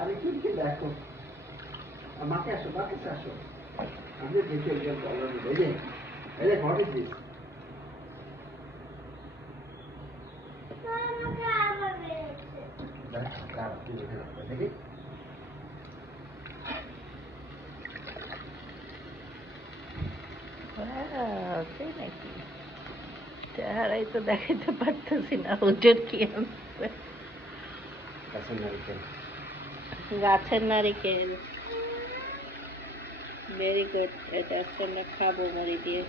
আরেকজনকে দেখো, আমাকে আসো, বাকি আসো, আমি দেখে একজন বলো এই যে হোয়াট ইজ দিস? দেখি সেই নাকি চেহারাই তো দেখাতে পারতেছি না ওটার কি আনছে। গাছের নারিকেল, ভেরি গুড। এটা আজকে আমরা খাবো মুড়ি দিয়ে।